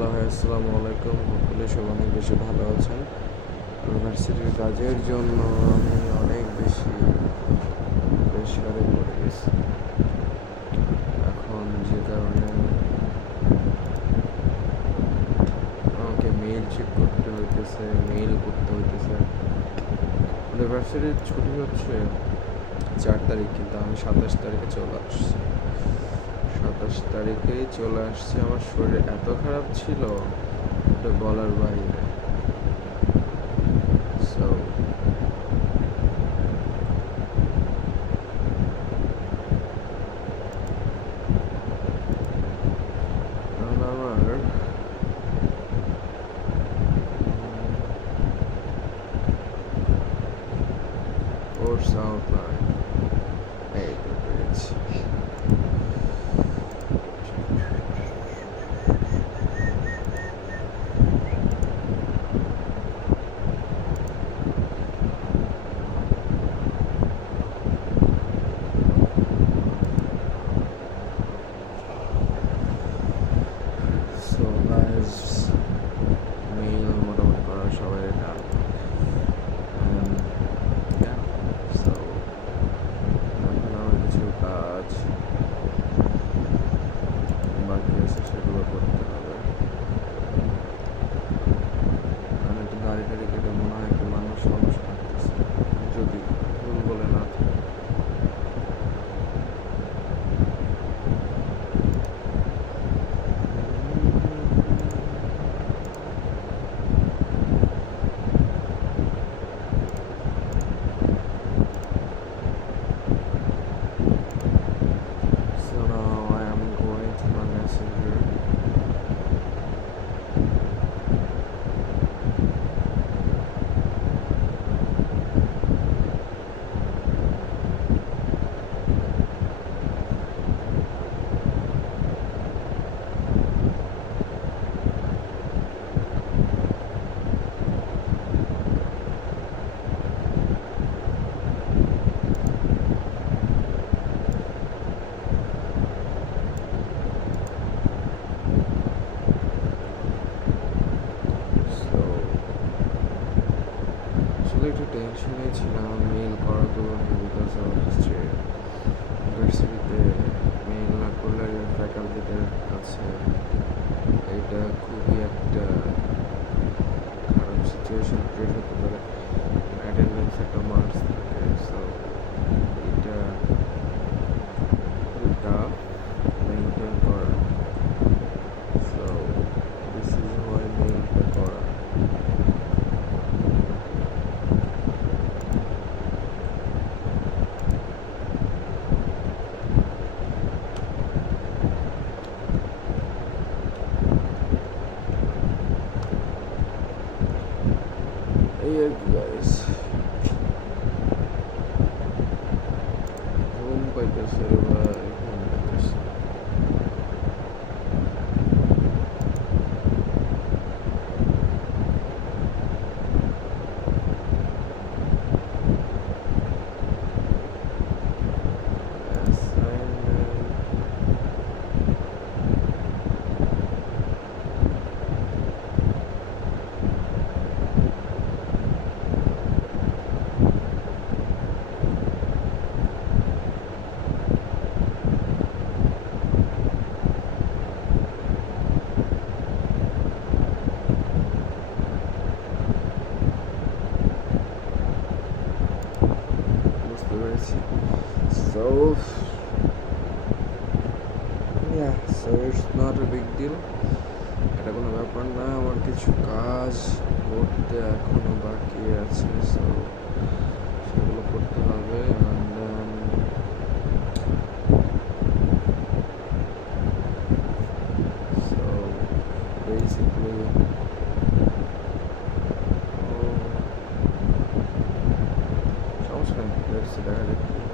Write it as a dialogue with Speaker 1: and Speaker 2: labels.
Speaker 1: Hello ভাই আসসালামু আলাইকুম হোপফুলি সব অনেক বেশি ভালো আছেন। ইউনিভার্সিটির কাজের জন্য আমি অনেক বেশি প্রেশারে পড়ে গেছি এখন যে কারণে আমাকে মেইল চেক করতে হইতেছে মেইল করতে হইতেছে। ইউনিভার্সিটির ছুটি হচ্ছে চার তারিখ, কিন্তু আমি সাতাশ তারিখে চলে আসছি। সাতাশ তারিখেই চলে আসছে। আমার শরীর এত খারাপ ছিল এটা বলার বাইরে। সো আমার আসলে একটু টেনশনে ছিলাম মেল করা তো বিকজ অফ হচ্ছে ইউনিভার্সিটিতে মেল না করলে ফ্যাকাল্টিদের কাছে এটা খুবই একটা খারাপ সিচুয়েশন ক্রিয়েট হতে গাইস ঘুম পাইতেছে রে ভাই ঘুম পাইতেছে Assignment. বুঝতে পেরেছি so yeah, so it's not a big deal. এটা কোনো ব্যাপার না, আমার কিছু কাজ করতে এখনও বাকি আছে সো সেগুলো করতে হবে далі.